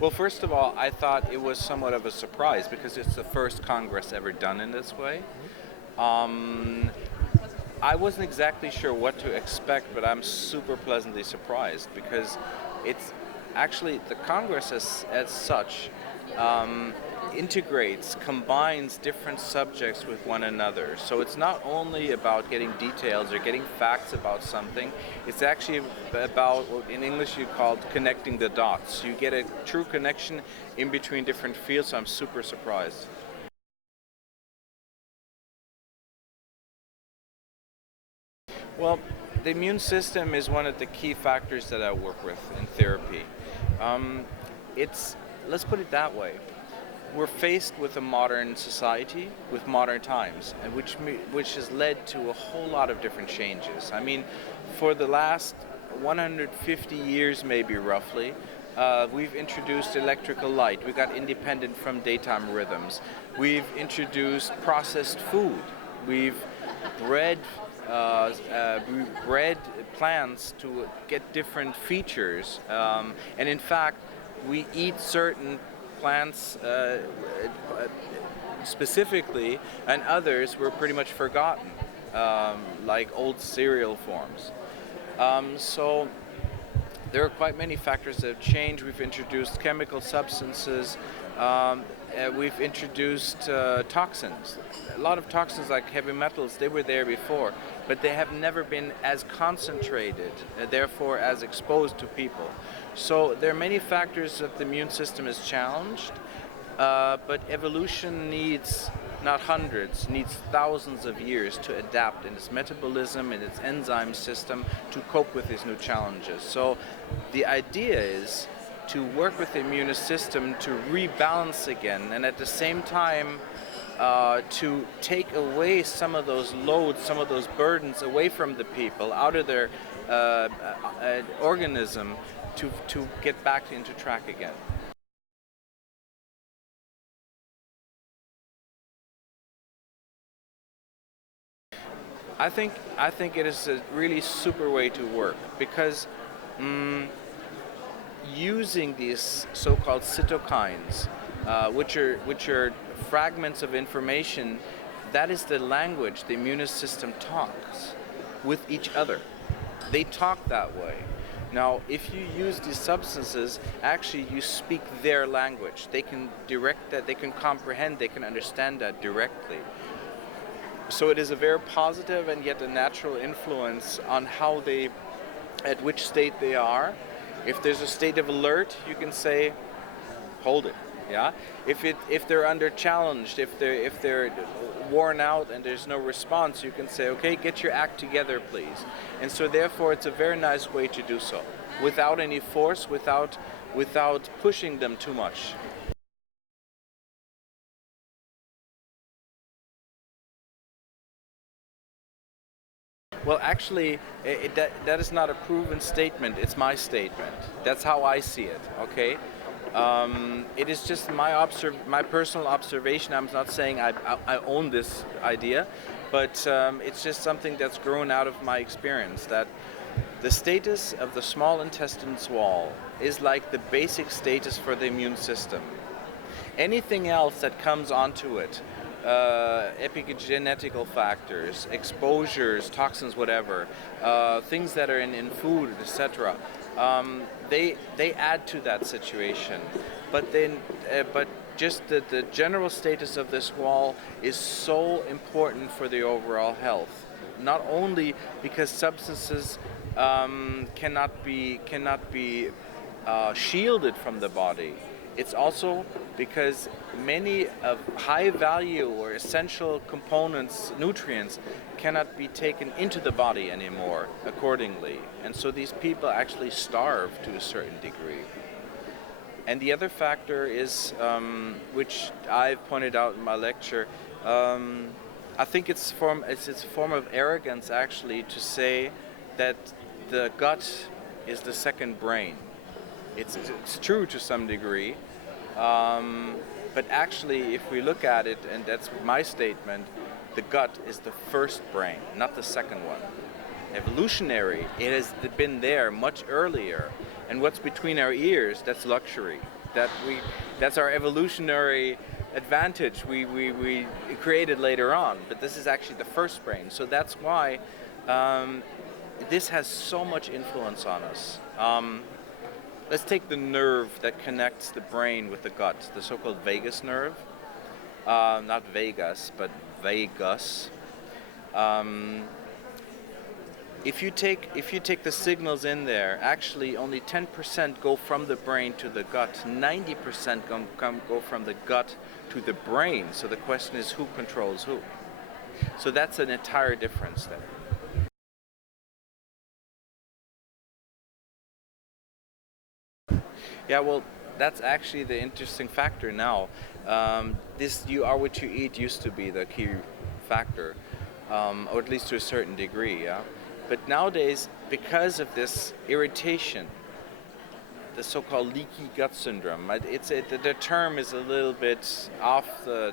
Well, first of all, I thought it was somewhat of a surprise because it's the first Congress ever done in this way. Um, I wasn't exactly sure what to expect, but I'm super pleasantly surprised because it's actually the Congress as such um, integrates, combines different subjects with one another. So it's not only about getting details or getting facts about something, it's actually about what in English you call connecting the dots. You get a true connection in between different fields, so I'm super surprised. Well, the immune system is one of the key factors that I work with in therapy. Um, it's let's put it that way. We're faced with a modern society, with modern times, and which has led to a whole lot of different changes. I mean, for the last 150 years, maybe roughly, we've introduced electrical light. We got independent from daytime rhythms. We've introduced processed food. We've bred we bred plants to get different features, and in fact, we eat certain plants specifically, and others were pretty much forgotten, like old cereal forms. So there are quite many factors that have changed. We've introduced chemical substances. We've introduced toxins. A lot of toxins like heavy metals, they were there before, but they have never been as concentrated, therefore as exposed to people. So there are many factors that the immune system is challenged, but evolution needs not hundreds, needs thousands of years to adapt in its metabolism and its enzyme system to cope with these new challenges. So the idea is to work with the immune system to rebalance again, and at the same time to take away some of those loads, some of those burdens away from the people, out of their organism, to get back into track again. I think it is a really super way to work because using these so-called cytokines, which are fragments of information, that is the language the immune system talks with each other. They talk that way. Now, if you use these substances, actually you speak their language. They can direct that, they can comprehend, they can understand that directly. So it is a very positive and yet a natural influence on how they, at which state they are. If there's a state of alert, you can say, hold it. Yeah. If they're under challenged, if they're worn out and there's no response, you can say, okay, get your act together, please. And so therefore, it's a very nice way to do so, without any force, without pushing them too much. Well, actually, that is not a proven statement. It's my statement. That's how I see it. Okay. It is just my personal observation. I'm not saying I own this idea, but it's just something that's grown out of my experience, that the status of the small intestine's wall is like the basic status for the immune system. Anything else that comes onto it, epigenetical factors, exposures, toxins, whatever, things that are in food, etc. They add to that situation, but just the general status of this wall is so important for the overall health. Not only because substances cannot be shielded from the body. It's also because many of high value or essential components, nutrients, cannot be taken into the body anymore accordingly. And so these people actually starve to a certain degree. And the other factor is, which I've pointed out in my lecture, I think it's a form of arrogance actually to say that the gut is the second brain. It's true to some degree, but actually if we look at it, and that's my statement, the gut is the first brain, not the second one. Evolutionary, it has been there much earlier, and what's between our ears, that's luxury. that's our evolutionary advantage we created later on. But this is actually the first brain, so that's why this has so much influence on us. Let's take the nerve that connects the brain with the gut, the so-called vagus nerve. Not Vegas, but vagus. If you take the signals in there, actually only 10% go from the brain to the gut. 90% go from the gut to the brain. So the question is, who controls who? So that's an entire difference there. Yeah, well, that's actually the interesting factor now. This "you are what you eat" used to be the key factor, or at least to a certain degree. Yeah, but nowadays, because of this irritation, the so-called leaky gut syndrome, the term is a little bit off the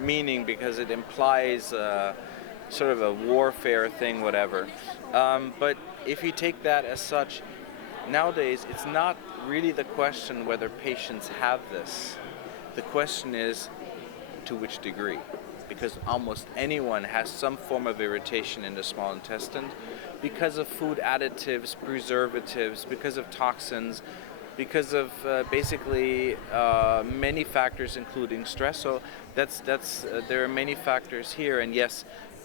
meaning because it implies sort of a warfare thing, whatever. But if you take that as such, nowadays it's not really the question whether patients have this. The question is to which degree, because almost anyone has some form of irritation in the small intestine because of food additives, preservatives, because of toxins, because of basically many factors, including stress. So there are many factors here, and yes,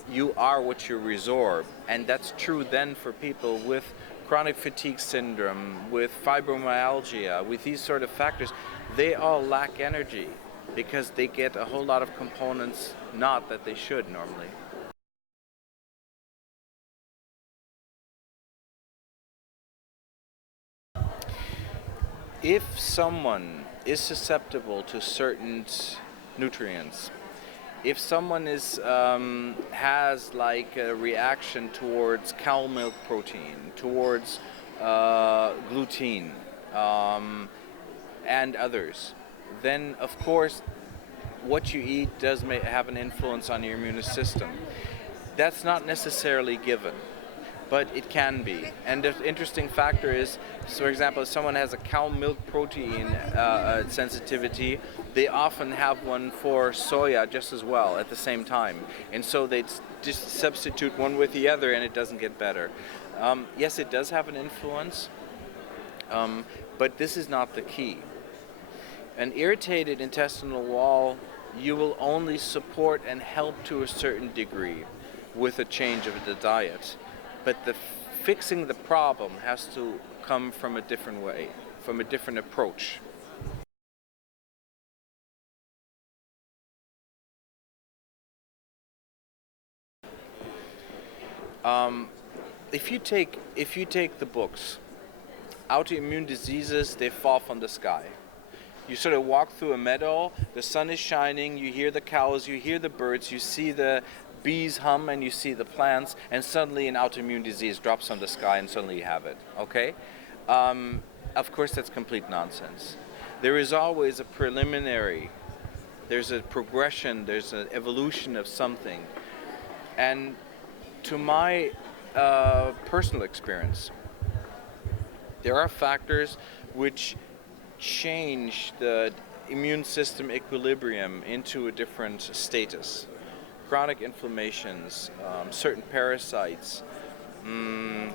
you are what you resorb, and that's true then for people with chronic fatigue syndrome, with fibromyalgia, with these sort of factors. They all lack energy because they get a whole lot of components not that they should normally. If someone is susceptible to certain nutrients, if someone has like a reaction towards cow milk protein, towards gluten, and others, then of course what you eat does have an influence on your immune system. That's not necessarily given, but it can be. And the interesting factor is, so for example, if someone has a cow milk protein sensitivity, they often have one for soya just as well at the same time. And so they just substitute one with the other and it doesn't get better. Yes, it does have an influence, but this is not the key. An irritated intestinal wall, you will only support and help to a certain degree with a change of the diet. But fixing the problem has to come from a different way, from a different approach. If you take the books, autoimmune diseases, they fall from the sky. You sort of walk through a meadow, the sun is shining, you hear the cows, you hear the birds, you see the bees hum, and you see the plants, and suddenly an autoimmune disease drops from the sky and suddenly you have it, okay? Of course, that's complete nonsense. There is always a preliminary, there's a progression, there's an evolution of something. And to my personal experience, there are factors which change the immune system equilibrium into a different status. Chronic inflammations, certain parasites,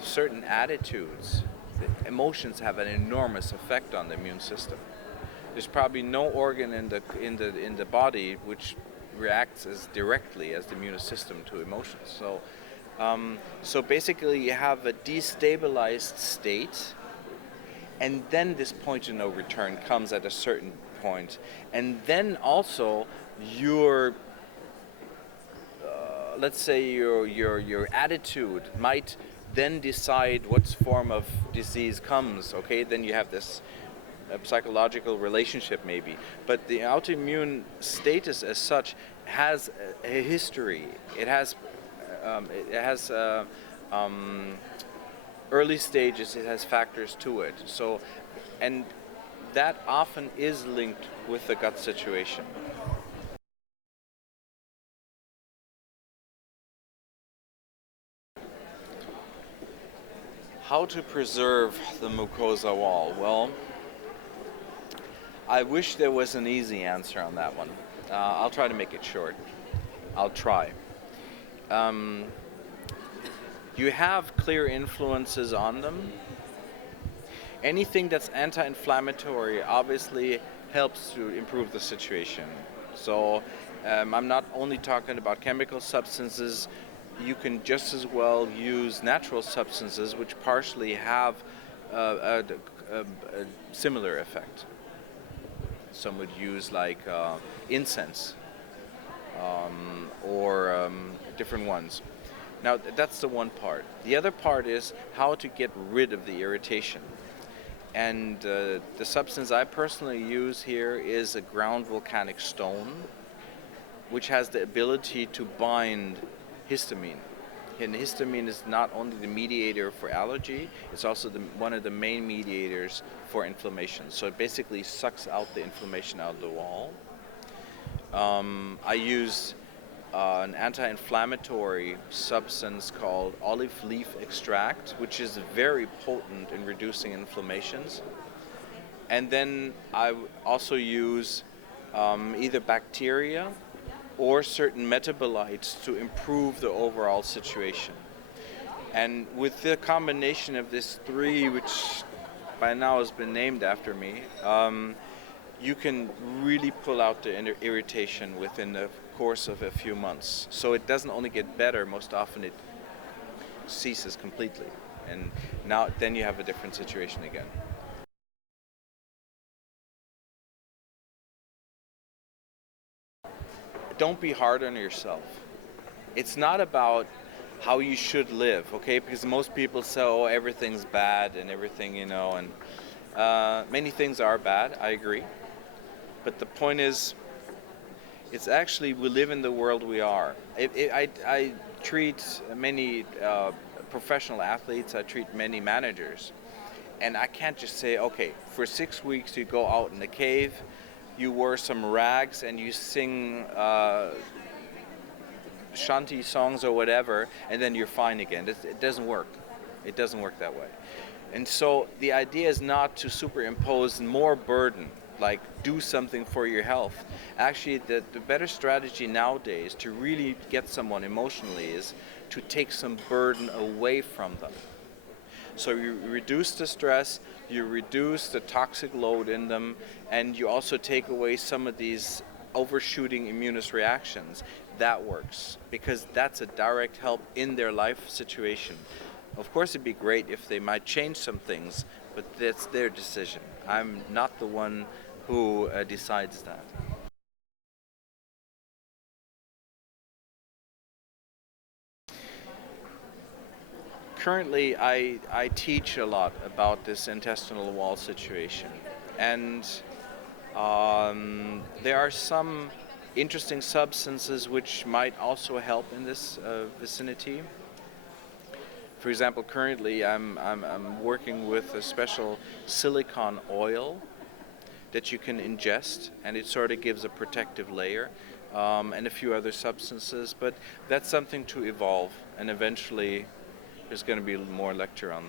certain attitudes. The emotions have an enormous effect on the immune system. There's probably no organ in the body which reacts as directly as the immune system to emotions. So basically, you have a destabilized state. And then this point of no return comes at a certain point. And then also your, let's say your attitude might then decide what form of disease comes, okay? Then you have this psychological relationship maybe. But the autoimmune status as such has a history. It has early stages, it has factors to it. So, and that often is linked with the gut situation. How to preserve the mucosa wall? Well, I wish there was an easy answer on that one. I'll try to make it short. I'll try. Um, you have clear influences on them. Anything that's anti-inflammatory obviously helps to improve the situation. So I'm not only talking about chemical substances. You can just as well use natural substances which partially have a similar effect. Some would use like incense or different ones. Now that's the one part. The other part is how to get rid of the irritation. And the substance I personally use here is a ground volcanic stone, which has the ability to bind histamine. And histamine is not only the mediator for allergy, it's also one of the main mediators for inflammation. So it basically sucks out the inflammation out of the wall. I use an anti-inflammatory substance called olive leaf extract, which is very potent in reducing inflammations. And then I also use either bacteria or certain metabolites to improve the overall situation. And with the combination of these three, which by now has been named after me, you can really pull out the irritation within the course of a few months. So it doesn't only get better, most often it ceases completely. And then you have a different situation again. Don't be hard on yourself. It's not about how you should live, okay? Because most people say, oh, everything's bad and everything, and many things are bad, I agree. But the point is, it's actually, we live in the world we are. I treat many professional athletes, I treat many managers, and I can't just say, okay, for 6 weeks you go out in the cave, you wear some rags and you sing shanty songs or whatever, and then you're fine again. It doesn't work. It doesn't work that way. And so the idea is not to superimpose more burden, like do something for your health. Actually, the better strategy nowadays to really get someone emotionally is to take some burden away from them. So you reduce the stress, you reduce the toxic load in them, and you also take away some of these overshooting immunous reactions. That works, because that's a direct help in their life situation. Of course, it'd be great if they might change some things, but that's their decision. I'm not the one who decides that. Currently, I teach a lot about this intestinal wall situation, and there are some interesting substances which might also help in this vicinity. For example, currently I'm working with a special silicone oil that you can ingest, and it sort of gives a protective layer, and a few other substances, but that's something to evolve, and eventually there's going to be more lecture on that.